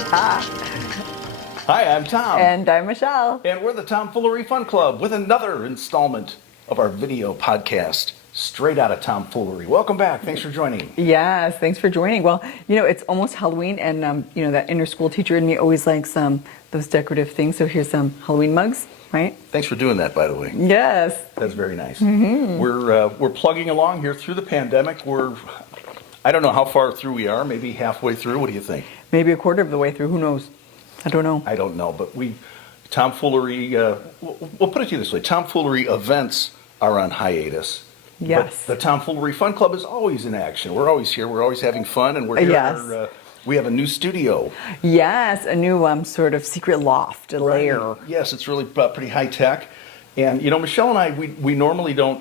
Hi, I'm Tom. And I'm Michelle. And we're the Tomfoolery Fun Club with another installment of our video podcast, Straight Outta Tomfoolery. Welcome back. Thanks for joining. Yes, thanks for joining. Well, it's almost Halloween, and that inner school teacher in me always likes those decorative things. So here's some Halloween mugs, right? Thanks for doing that, by the way. Yes. That's very nice. Mm-hmm. We're plugging along here through the pandemic. I don't know how far through we are. Maybe halfway through. What do you think? Maybe a quarter of the way through. Who knows? I don't know. I don't know, but Tomfoolery. We'll put it to you this way: Tomfoolery events are on hiatus. Yes. But the Tomfoolery Fun Club is always in action. We're always here. We're always having fun, and we're here. Yes. We have a new studio. Yes, a new sort of secret loft, a lair. Yes, it's really pretty high tech. And Michelle and I, we normally don't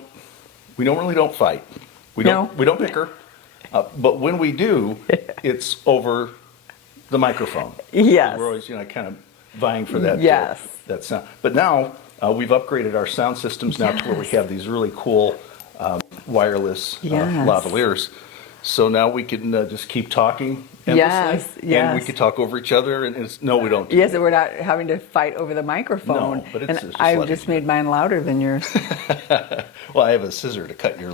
fight. We don't bicker. But when we do, it's over the microphone. Yes. We're always kind of vying for that. Yes. That sound. But now we've upgraded our sound systems now to where we have these really cool wireless lavaliers. So now we can just keep talking endlessly. Yes. And we can talk over each other. And we don't. Yes, and we're not having to fight over the microphone. No, but it's just I've just made mine louder than yours. Well, I have a scissor to cut your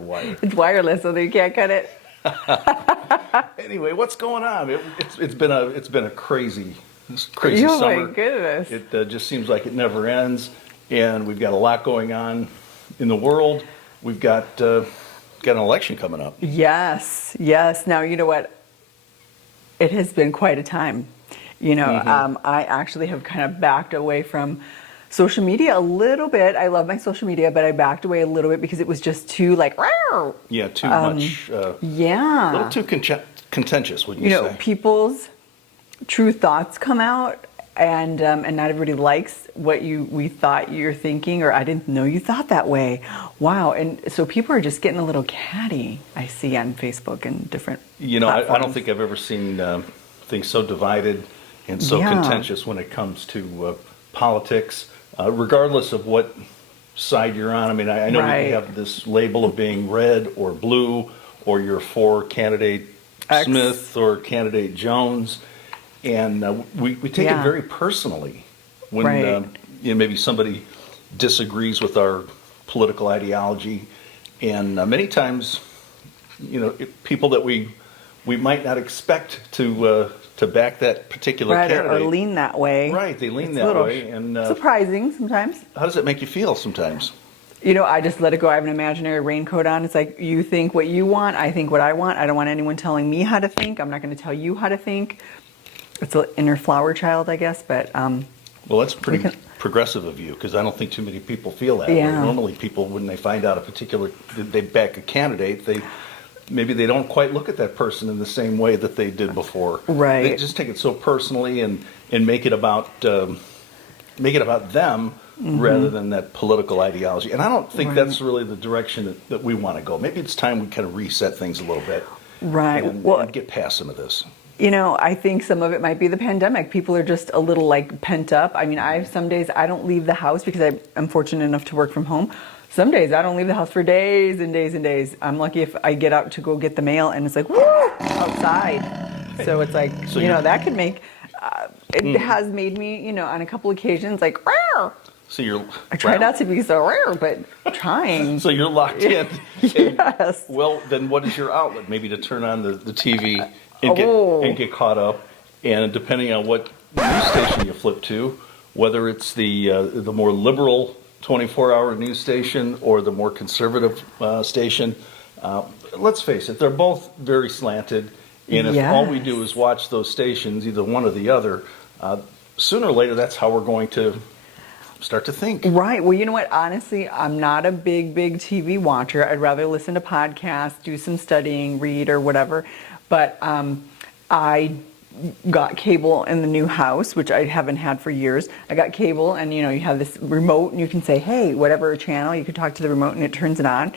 wire. It's wireless, so you can't cut it. Anyway, what's going on? It's been a crazy summer. Oh my goodness! It just seems like it never ends, and we've got a lot going on in the world. We've got an election coming up. Yes. Now you know what? It has been quite a time. I actually have kind of backed away from social media a little bit. I love my social media, but I backed away a little bit because it was just too rawr. Yeah, too much. A little too contentious, wouldn't you say? People's true thoughts come out, and not everybody likes what we thought you're thinking, or I didn't know you thought that way. Wow, and so people are just getting a little catty. I see on Facebook and different. I don't think I've ever seen things so divided and so contentious when it comes to politics. Regardless of what side you're on. I mean, I know we have this label of being red or blue, or you're for candidate X. Smith or candidate Jones, and we take it very personally when maybe somebody disagrees with our political ideology, and many times, people that we might not expect to back that particular candidate. Or lean that way. Right, they lean that way. And surprising sometimes. How does it make you feel sometimes? I just let it go. I have an imaginary raincoat on. It's like, you think what you want, I think what I want. I don't want anyone telling me how to think. I'm not going to tell you how to think. It's an inner flower child, I guess, but... well, that's pretty progressive of you, because I don't think too many people feel that way. Normally people, when they find out they back a candidate, maybe they don't quite look at that person in the same way that they did before. Right. They just take it so personally and make it about them rather than that political ideology. And I don't think that's really the direction that we want to go. Maybe it's time we kind of reset things a little bit. Right. And get past some of this. I think some of it might be the pandemic. People are just a little pent up. I mean, some days I don't leave the house because I'm fortunate enough to work from home. Some days I don't leave the house for days and days and days. I'm lucky if I get out to go get the mail and it's like, woo, outside. So it's like, that could make, it has made me, on a couple occasions, rawr. So I try not to be so rawr, but trying. So you're locked in. Yes. Well, then what is your outlet? Maybe to turn on the TV and get caught up. And depending on what news station you flip to, whether it's the more liberal 24-hour news station or the more conservative station, let's face it, they're both very slanted, and if all we do is watch those stations, either one or the other, sooner or later that's how we're going to start to think. Right. Well, you know what? Honestly, I'm not a big TV watcher. I'd rather listen to podcasts, do some studying, read or whatever, but I got cable in the new house, which I haven't had for years. I got cable, and you have this remote, and you can say, hey, whatever channel, you can talk to the remote and it turns it on.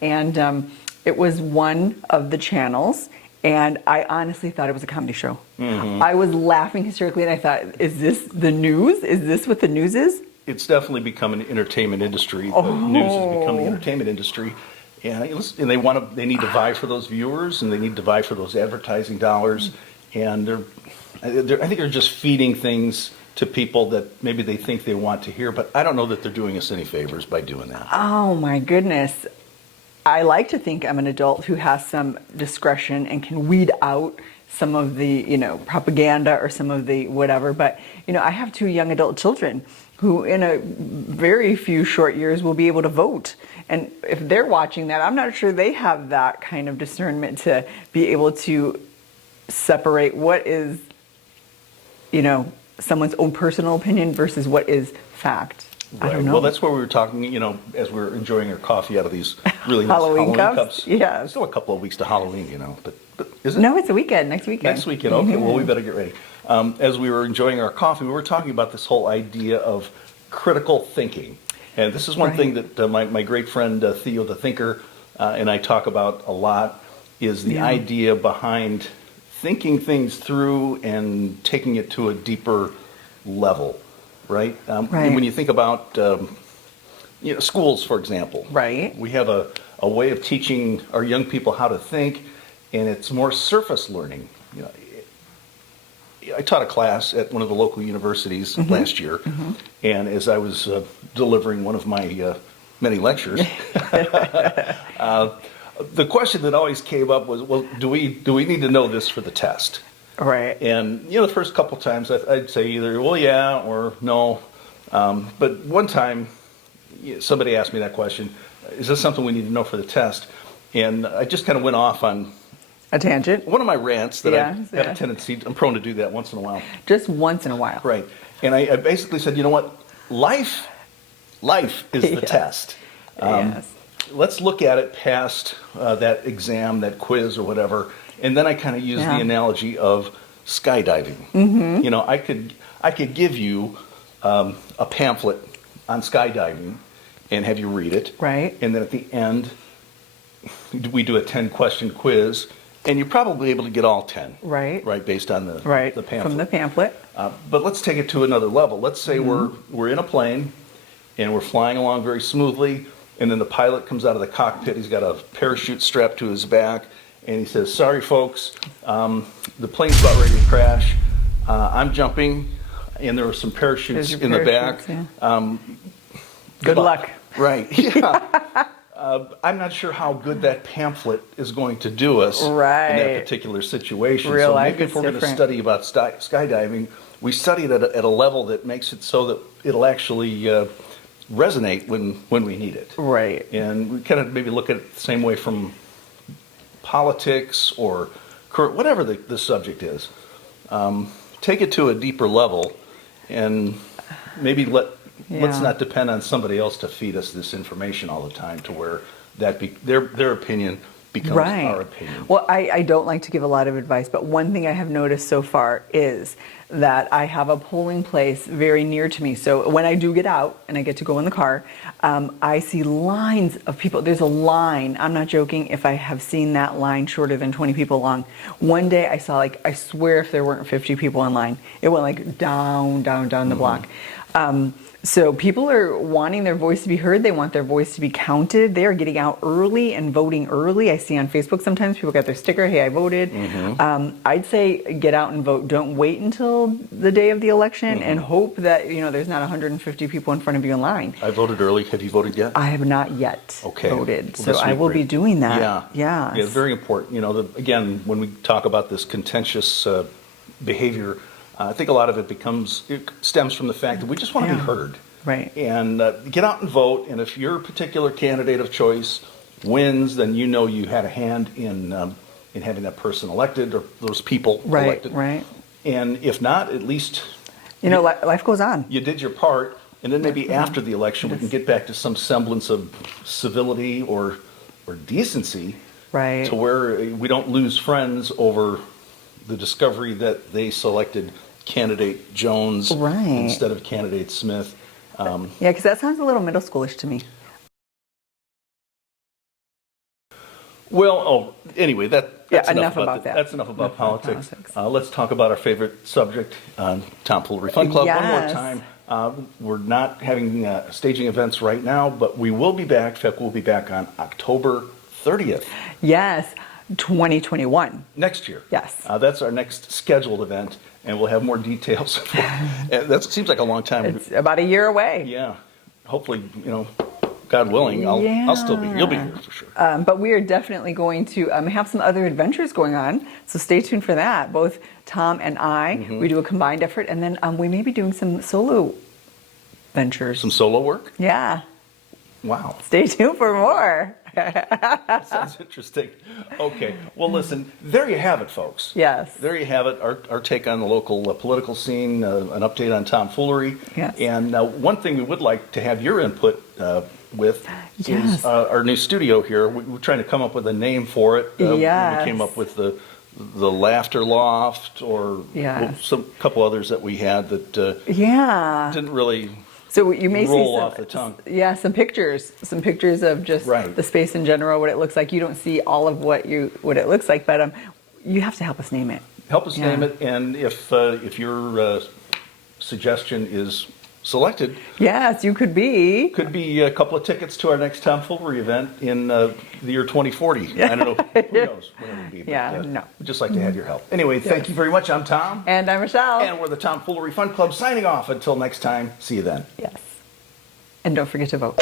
And it was one of the channels, and I honestly thought it was a comedy show. Mm-hmm. I was laughing hysterically, and I thought, is this the news? Is this what the news is? It's definitely become an entertainment industry. The news has become the entertainment industry. And they need to vie for those viewers, and they need to vie for those advertising dollars. And I think they're just feeding things to people that maybe they think they want to hear, but I don't know that they're doing us any favors by doing that. Oh my goodness. I like to think I'm an adult who has some discretion and can weed out some of the, propaganda or some of the whatever. But, I have 2 young adult children who in a very few short years will be able to vote. And if they're watching that, I'm not sure they have that kind of discernment to be able to separate what is, someone's own personal opinion versus what is fact. I Right. don't know. Well, that's where we were talking, as we were enjoying our coffee out of these really nice Halloween Halloween cups? cups. Yes. Still a couple of weeks to Halloween, but is it? No, it's a weekend, next weekend. Next weekend. Okay, well, we better get ready. As we were enjoying our coffee, we were talking about this whole idea of critical thinking. And this is one Right. thing that my great friend Theo the Thinker and I talk about a lot, is the Yeah. idea behind thinking things through and taking it to a deeper level, right? Right. When you think about schools, for example. Right. We have a way of teaching our young people how to think, and it's more surface learning. I taught a class at one of the local universities last year, and as I was delivering one of my many lectures, the question that always came up was, well, do we need to know this for the test? Right. And the first couple times I'd say either well yeah or no, but one time somebody asked me that question: is this something we need to know for the test? And I just kind of went off on A tangent. one of my rants that I Yeah, have yeah. a tendency. I'm prone to do that once in a while. Just once in a while. Right. And I basically said, you know what? Life is the Yes. test. Yes. Let's look at it past that exam, that quiz, or whatever. And then I kind of use Yeah. the analogy of skydiving. I could give you a pamphlet on skydiving and have you read it. Right. And then at the end, we do a 10-question quiz, and you're probably able to get all 10. Right. Right, based on the pamphlet. From the pamphlet. But let's take it to another level. Let's say we're in a plane and we're flying along very smoothly, and then the pilot comes out of the cockpit. He's got a parachute strapped to his back, and he says, "Sorry, folks, the plane's about ready to crash. I'm jumping, and there are some parachutes There's your in the back. parachutes, yeah. Good luck." Right. Yeah. I'm not sure how good that pamphlet is going to do us in Right. that particular situation. Real so life maybe is if we're going to different. study about skydiving, we study it at a level that makes it so that it'll actually resonate when we need it. Right. And we kind of maybe look at it the same way from politics or whatever the subject is. Take it to a deeper level, and maybe let's Yeah. not depend on somebody else to feed us this information all the time, to where their opinion becomes Right. our opinion. Well, I don't like to give a lot of advice, but one thing I have noticed so far is that I have a polling place very near to me. So when I do get out and I get to go in the car, I see lines of people. There's a line. I'm not joking if I have seen that line shorter than 20 people long. One day I saw, I swear if there weren't 50 people in line, it went down the block. So people are wanting their voice to be heard. They want their voice to be counted. They are getting out early and voting early. I see on Facebook sometimes people got their sticker, "Hey, I voted." I'd say get out and vote. Don't wait until the day of the election and hope that there's not 150 people in front of you in line. I voted early. Have you voted yet? I have not yet voted, Well, so this I week will we're- be doing that. Yeah, it's very important. Again, when we talk about this contentious behavior, I think a lot of it stems from the fact that we just want to be Yeah. heard. Right. And get out and vote. And if your particular candidate of choice wins, then you had a hand in having that person elected or those people elected. Right. And if not, at least Life goes on. you did your part. And then maybe after the election, we can get back to some semblance of civility or decency, Right. to where we don't lose friends over the discovery that they selected candidate Jones Right. instead of candidate Smith. Yeah, because that sounds a little middle schoolish to me. Well, anyway, that's enough about that. That's enough about Enough about politics. politics. Let's talk about our favorite subject on Tomfoolery Fun Club one more Yes. time. We're not having staging events right now, but we will be back. In fact, we'll be back on October 30th. Yes. 2021. Next year. Yes. That's our next scheduled event, and we'll have more details. And that seems like a long time. It's about a year away. Yeah. Hopefully, God willing, I'll still be. You'll be here for sure. But we are definitely going to have some other adventures going on. So stay tuned for that. Both Tom and I, we do a combined effort. And then we may be doing some solo ventures. Some solo work? Yeah. Wow. Stay tuned for more. That sounds interesting. Okay. Well, listen, there you have it, folks. Yes. There you have it, our take on the local political scene, an update on tomfoolery. Yes. And one thing we would like to have your input with Yes. is our new studio here. We're trying to come up with a name for it. Yes. We came up with the Laughter Loft or Yes. some couple others that we had that didn't really So you may roll see off the tongue. Yeah, some pictures of just Right. the space in general, what it looks like. You don't see all of what it looks like, but you have to help us name it. Help us Yeah. name it, and if your suggestion is selected, Yes, you could be. could be a couple of tickets to our next tomfoolery event in the year 2040. I don't know, who knows when it will be. But, Yeah, no. We'd just like to have your help. Anyway, thank you very much. I'm Tom. And I'm Michelle. And we're the Tomfoolery Fun Club signing off. Until next time, see you then. Yes. And don't forget to vote.